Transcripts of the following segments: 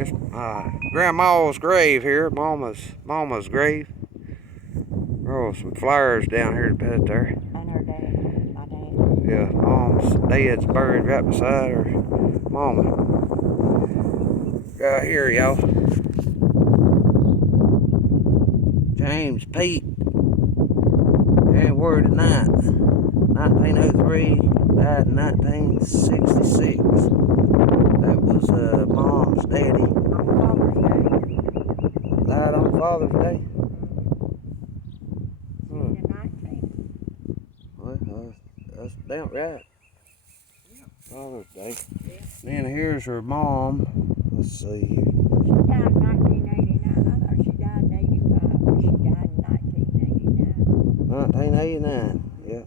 It's Grandma's grave here, Mama's grave. Oh, some flowers down here to put there. And her dad, my dad. Yeah, Mom's dad's buried right beside her Mama. Right here, y'all. James Pete, January the 9th, 1903, died in 1966. That was Mom's daddy. On Father's Day. Died on Father's Day. The 19th. Well, that's damn right. Yeah. Father's Day. Yeah. Then here's her mom. Let's see here. She died in 1989. I thought she died in 85, but she died in 1989. 1989. Yeah.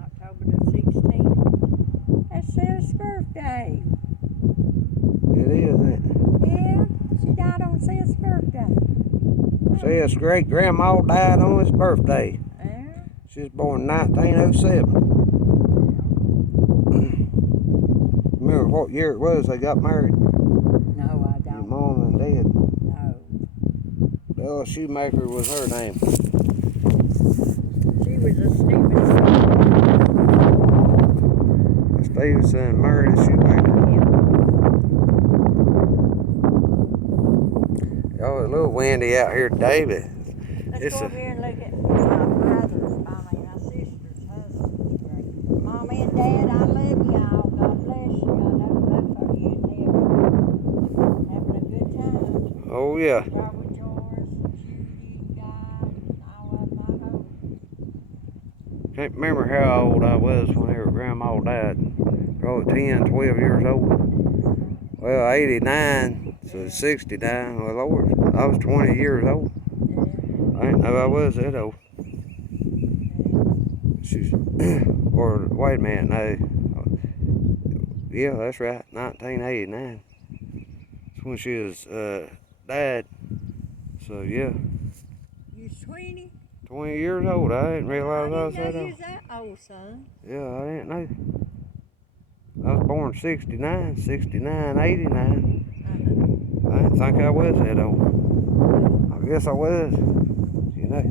October the 16th. That's Sarah's birthday. It is, isn't it? Yeah, she died on Sarah's birthday. Says great grandma died on his birthday. Yeah. She was born in 1907. Remember what year it was they got married? No, I Your don't. mom and dad. No. Bella Shoemaker was her name. She was a Stevenson. Stevenson married a shoemaker. Oh, it's a little windy out here today, but Let's it's go over here and look at my brother's, my sister's husband's grave. Mom and Dad, I love y'all. God bless you. I know both of you in heaven. Having a good time. oh yeah. Robert George, Judy, God, and all of my home. Can't remember how old I was whenever Grandma died. Probably 10, 12 years old. Well, 89, so 69. Well, Lord, I was 20 years old. I didn't know I was that old. She's, or wait a minute, no. Yeah, that's right, 1989. That's when she was died. So yeah. You 20? 20 years old. I didn't realize I was I that didn't know you old. was that old, son. Yeah, I didn't know. I was born 69, 89, 89. I didn't think I was that old. I guess I was, you know.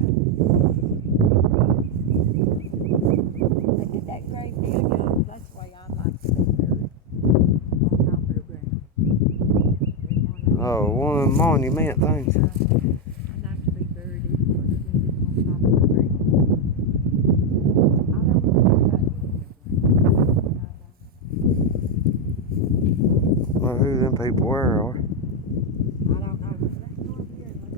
They did that grave deal, young. That's the way I like to be buried. On top of the ground. Oh, one of the monument things. I like to be buried on top of the ground. I don't want to cut Well, who them people were, or? I don't know. Let's go over here and look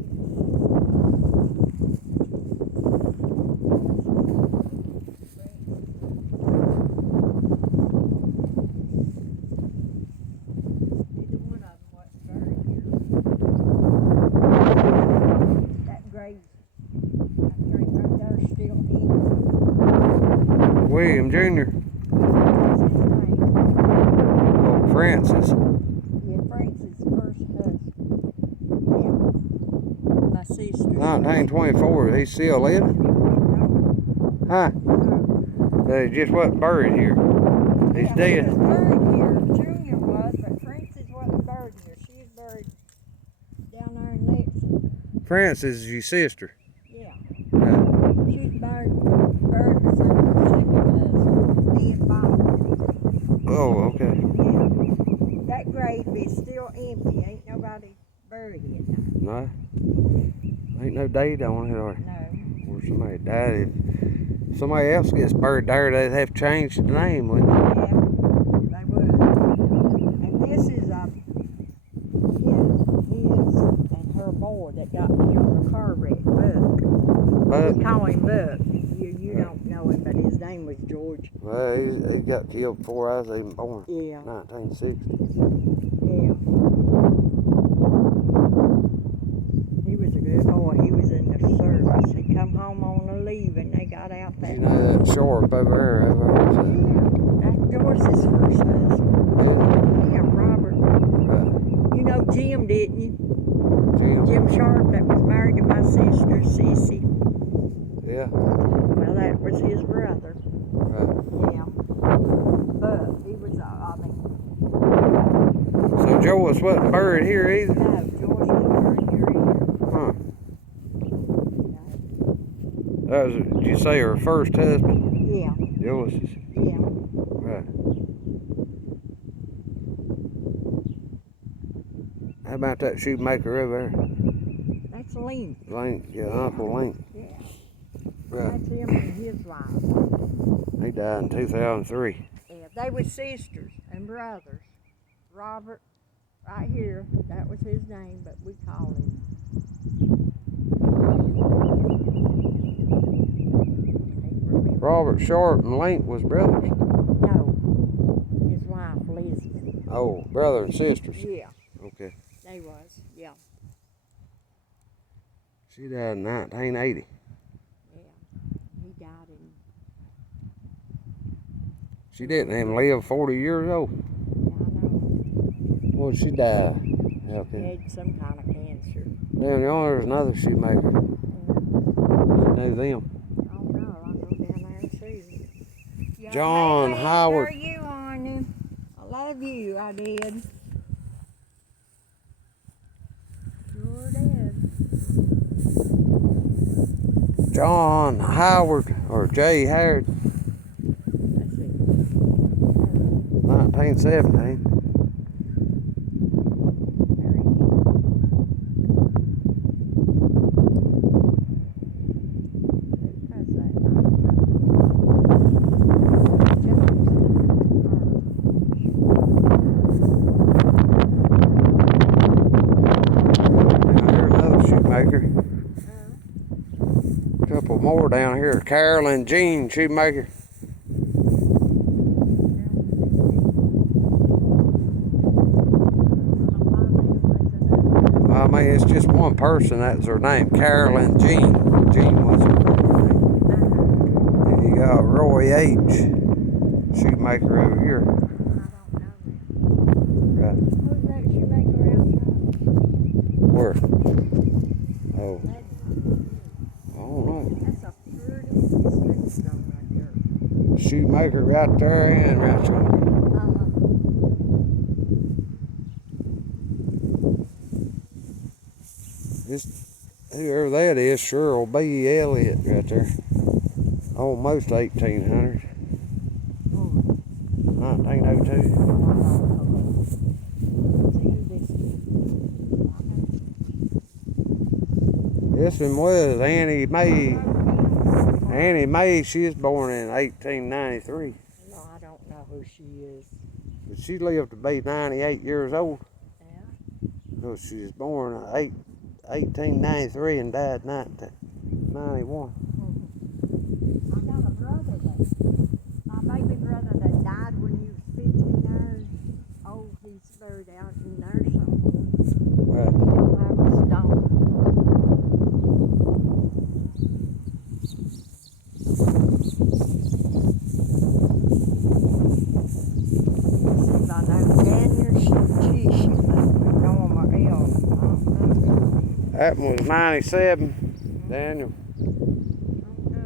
Neither one of them was buried here. That grave right there is still in. William Jr. What's his name? Oh, Francis. Yeah, Francis' first husband. Yeah. My sister's 1924. He's still living? Huh? They just wasn't buried here. He's He dead. was buried here. Junior was, but Francis wasn't buried here. She's buried down there in Lexington. Francis is your sister. Yeah. Yeah. She's buried beside her second husband, Ed Bob. Oh, okay. Yeah. That grave is still empty. Ain't nobody buried in there. No. Ain't no date on it, or No. somebody died. If somebody else gets buried there, they'd have to change the name, wouldn't they? Yeah, they would. And this is his and her boy that got killed in a car wreck, Buck. But, We call him Buck. You don't know him, but his name was George. well, he got killed before I was even born. Yeah. 1960. Yeah. He was a good boy. He was in the service. He come home on a leave and they got out that. You know that sharp over there, I've heard say. That's George's first husband. Yeah. Yeah, Robert. Right. You know Jim, didn't you? Jim. Jim Sharp that was married to my sister, Cece. Yeah. Well, that was his brother. Right. Yeah. But he was, I mean. So Joyce wasn't buried here either. No, Joyce wasn't buried here either. Huh. No. That was, did you say her first husband? Yeah. Joyce's. Yeah. Right. How about that shoemaker over there? That's Link. Link, yeah, Uncle Link. Yeah. Right. That's him and his wife. He died in 2003. Yeah, they were sisters and brothers. Robert, right here, that was his name, but we call him. Robert Sharp and Link was brothers. No, his wife, Lizzie. Oh, brother and sisters. Yeah, Okay. they was, yeah. She died in 1980. Yeah, he died in... She didn't even live 40 years old. Yeah, I know. What did she die? He had some kind of cancer. Down yonder there's another shoemaker. Yeah. You know them. Oh no, I'll go down there and see. Yeah, John hey, Howard. How are you, Arnie? I love you, I did. Sure did. John Howard, or J. Howard, Let's see. 1917. A couple more down here. Carolyn Jean shoemaker. I mean, it's just one person. That's her name, Carolyn Jean. Jean was her name. And you got Roy H. shoemaker over here. Right. Who's that shoemaker outside? Where? Oh. That's a pretty tombstone right there. Shoemaker right there and right there. This, whoever that is, Cheryl B. Elliott right there. Almost 1800. 1902. This one was Annie Mae. Annie Mae, she was born in 1893. No, I don't know who she is. But she lived to be 98 years old. Yeah. Because she was born in 1893 and died 1991. I got a brother my baby brother that died when he was 15 years old. He's buried out in there somewhere. Right. He don't have a stone. I know Daniel Norma L. That one was 97. Daniel.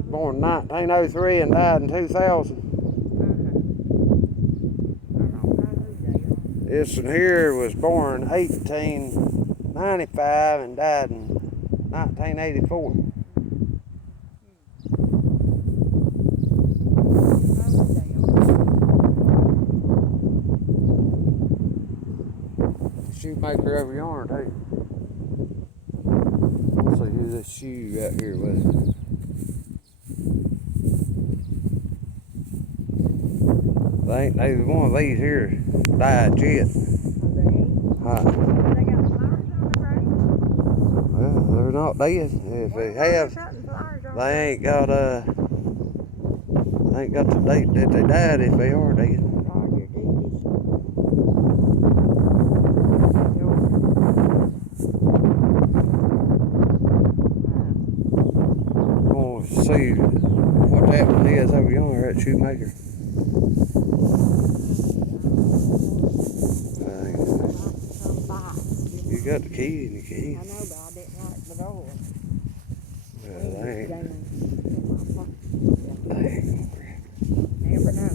Born 1903 and died in 2000. This one here was born 1895 and died in 1984. Shoemaker over yonder too. Let's see who this shoe right here was. They ain't neither one of these here died yet. Huh. Well, they're not dead. If they have, they ain't got the date that they died if they are dead. We'll see what that one is over yonder at Shoemaker. You got the key in your key. I know, but I didn't like the door. Well, they ain't. Never know.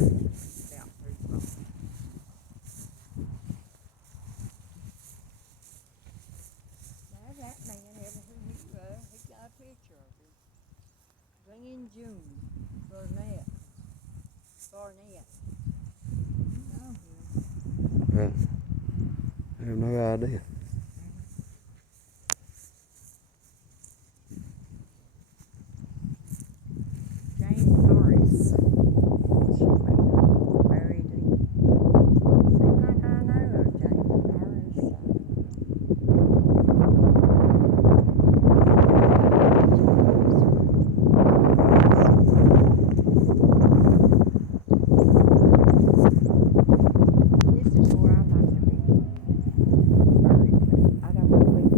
Barnett. But I have no idea. James Norris. Buried him. Seems like I know of James Norris. This is where I'd like to be buried. I don't believe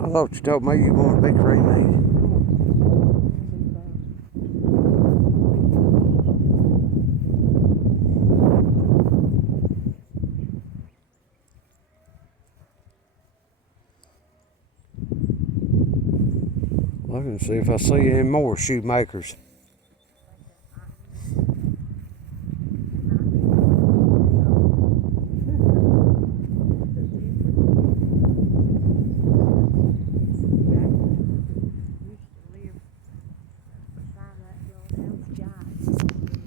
I thought you told me you want to be cremated. Look and see if I see any more shoemakers.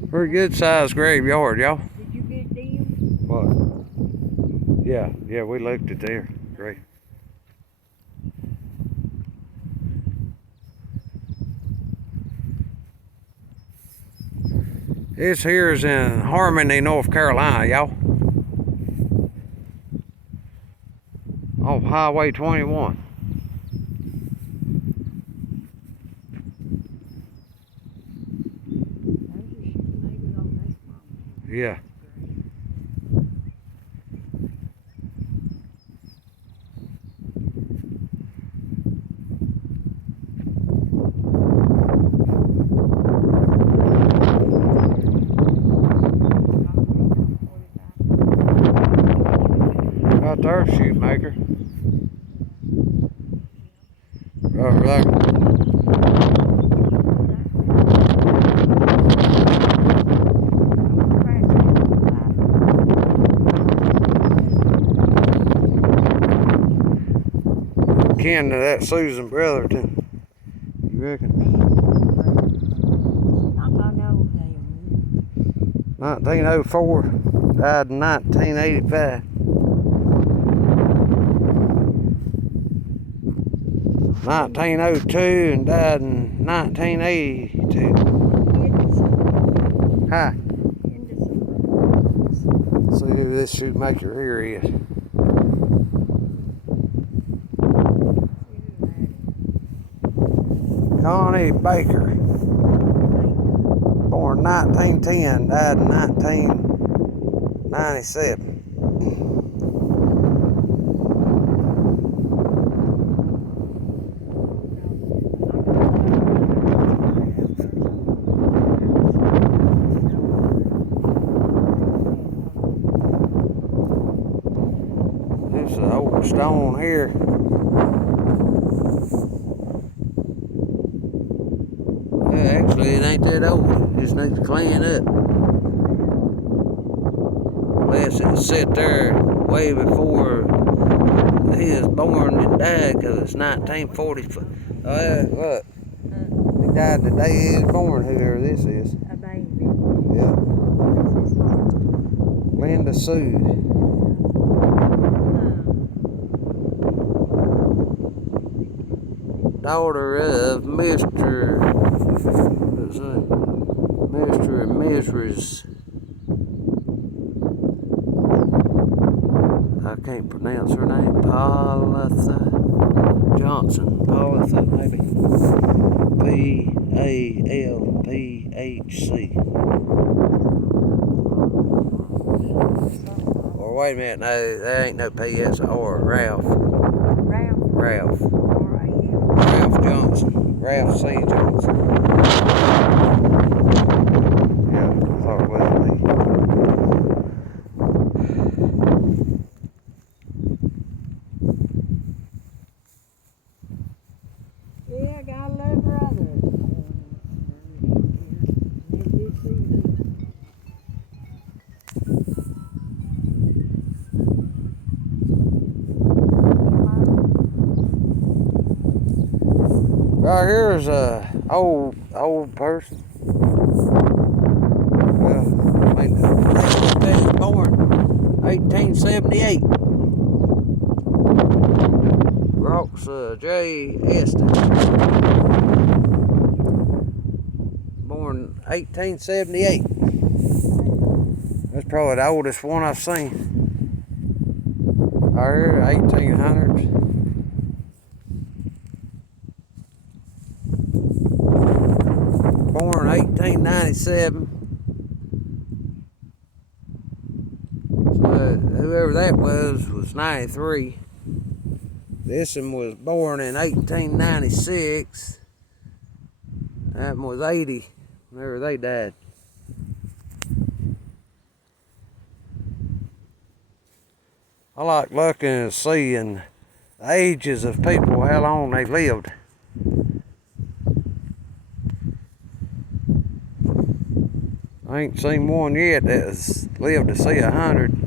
Pretty good sized graveyard, y'all. Did you get them? What? Yeah, we looked at there. Great. This here is in Harmony, North Carolina, y'all. Off Highway 21. Yeah. Right there, shoemaker. Over there. Kin to that Susan Brotherton. You reckon? 1904, died in 1985. 1902 and died in 1982. Hi. See who this shoemaker here is. Connie Baker. Born 1910, died in 1997. This is an old stone here. Yeah, actually it ain't that old. It just needs to clean up. Unless it sit there way before he was born and died, because it's 1945. Oh yeah, look. He died the day he was born, whoever this is. A baby. Yeah. Linda Sue. Daughter of Mr. and Mrs. I can't pronounce her name. Paulitha Johnson. Paulitha, maybe. Palphc. Or wait a minute, no, that ain't no P, that's an R. Ralph. Ralph Johnson. Ralph C. Johnson. Yeah, I thought it was me. Yeah, gotta love brothers. Right here is a old person. Well, I mean, they was born 1878. Rocks J. Eston. Born 1878. That's probably the oldest one I've seen. Right here, 1800s. Born 1897. So whoever that was 93. This one was born in 1896. That one was 80 whenever they died. I like looking and seeing the ages of people, how long they lived. I ain't seen one yet that has lived to see 100.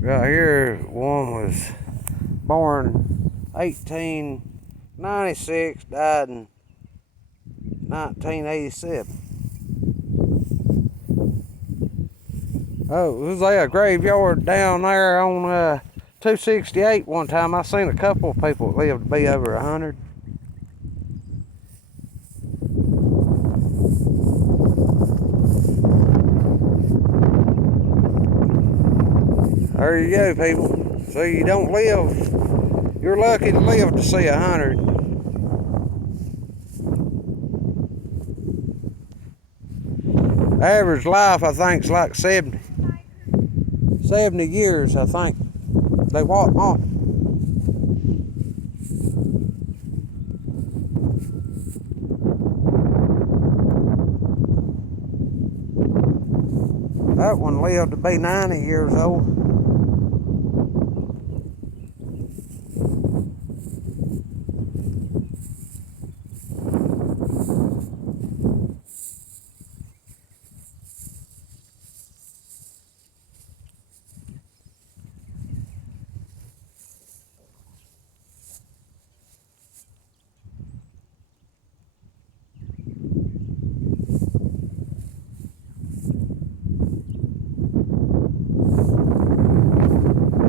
Right here, one was born 1896, died in 1987. Oh, was there a graveyard down there on 268 one time? I seen a couple of people that lived to be over 100. There you go, people. So you don't live, you're lucky to live to see 100. Average life, I think, is like 70 years, I think. They walk off. That one lived to be 90 years old.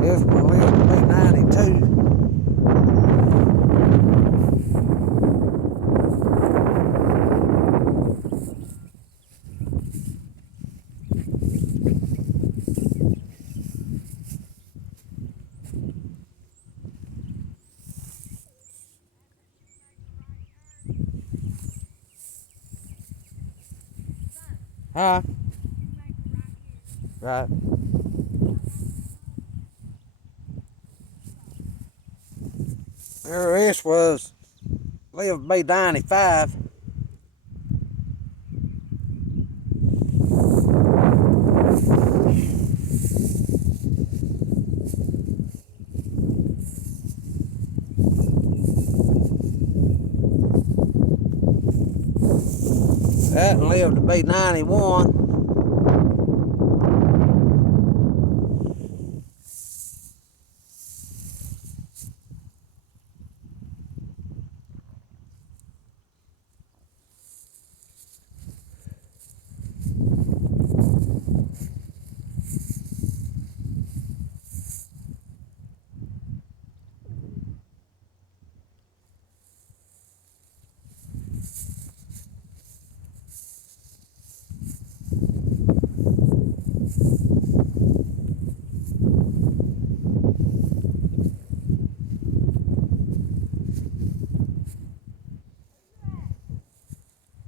This one lived to be 92. Huh? Right. There this was lived to be 95. That one lived to be 91.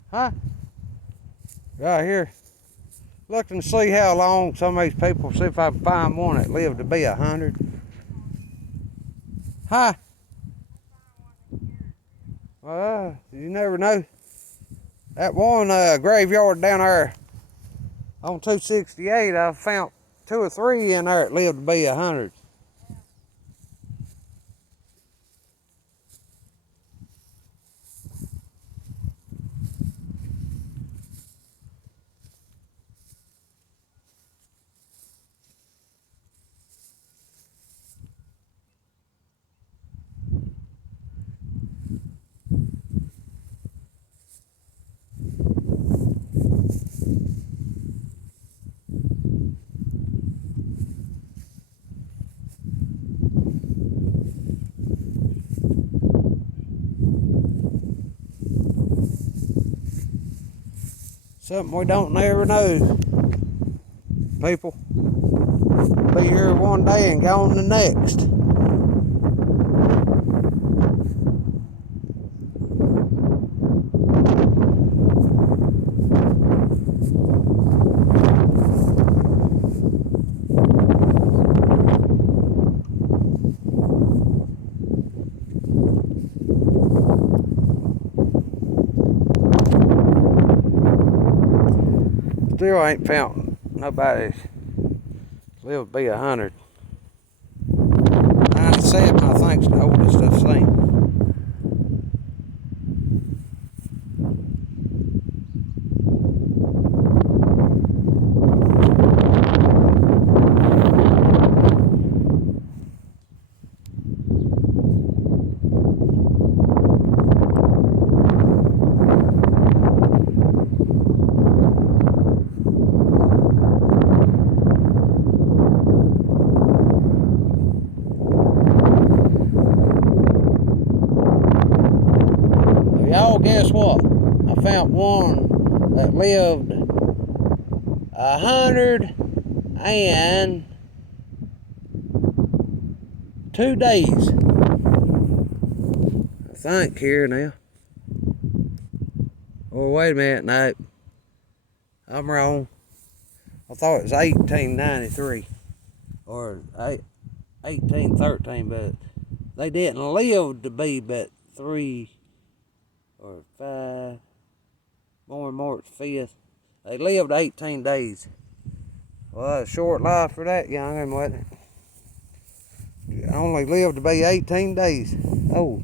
Huh? Right here. Looking to see how long some of these people, see if I can find one that lived to be 100. Huh? Well, you never know. That one graveyard down there on 268, I found 2 or 3 in there that lived to be 100. Something we don't never know. People be here one day and gone the next. Still ain't found nobody lived to be 100. 97, I think's the oldest I've seen. Y'all guess what? I found one that lived 102 days. I think here now. Oh, wait a minute, no. I'm wrong. I thought it was 1893 or 1813, but they didn't live to be but 3 or 5, born March 5th. They lived 18 days. Well, a short life for that young'un, wasn't it? Only lived to be 18 days old.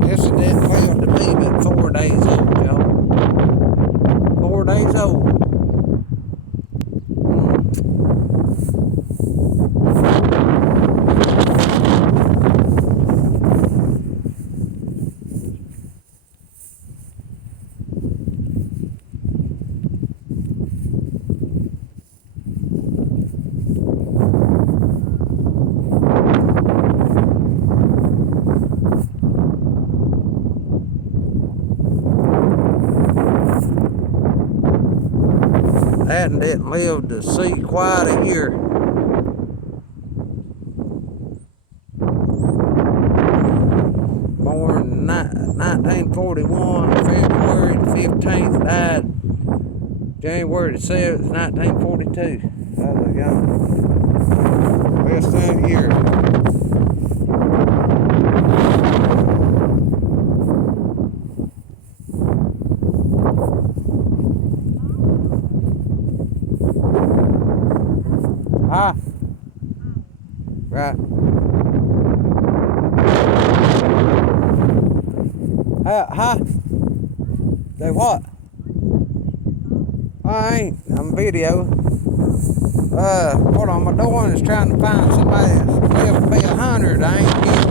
This didn't live to be but 4 days old, y'all. 4 days old. That didn't live to see quite a year. Born 1941, February the 15th, died January the 7th, 1942. That was young. Best thing here. Huh? Right. Huh? They what? I ain't. I'm video. Hold on, my door is trying to find somebody that's lived to be 100. I ain't getting.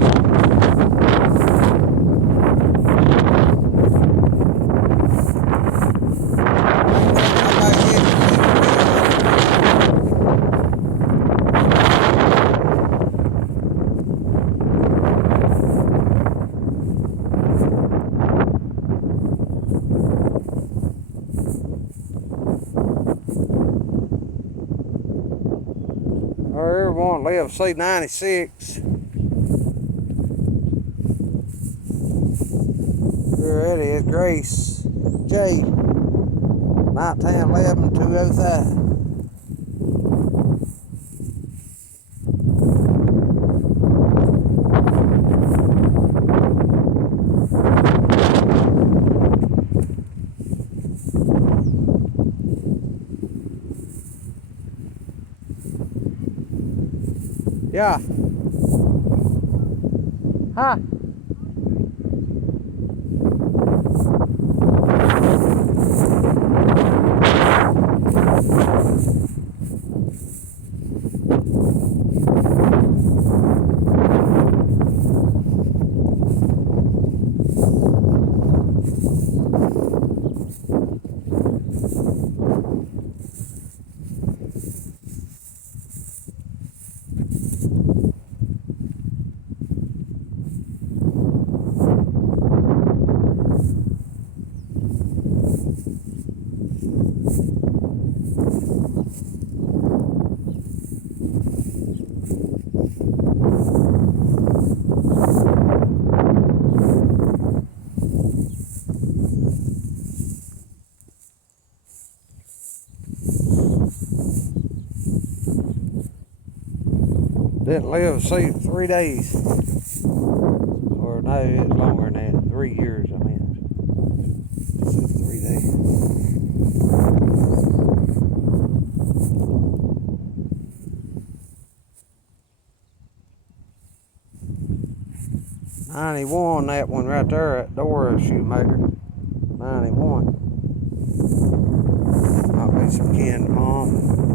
Everyone live C96. Here it is, Grace J. 1911-205. Yeah. Huh? Didn't live, see, 3 days. Or no, it's longer than that. 3 years, I mean. So 3 days. '91, that one right there at Dora Shoemaker. 91. Might be some kin to Mom.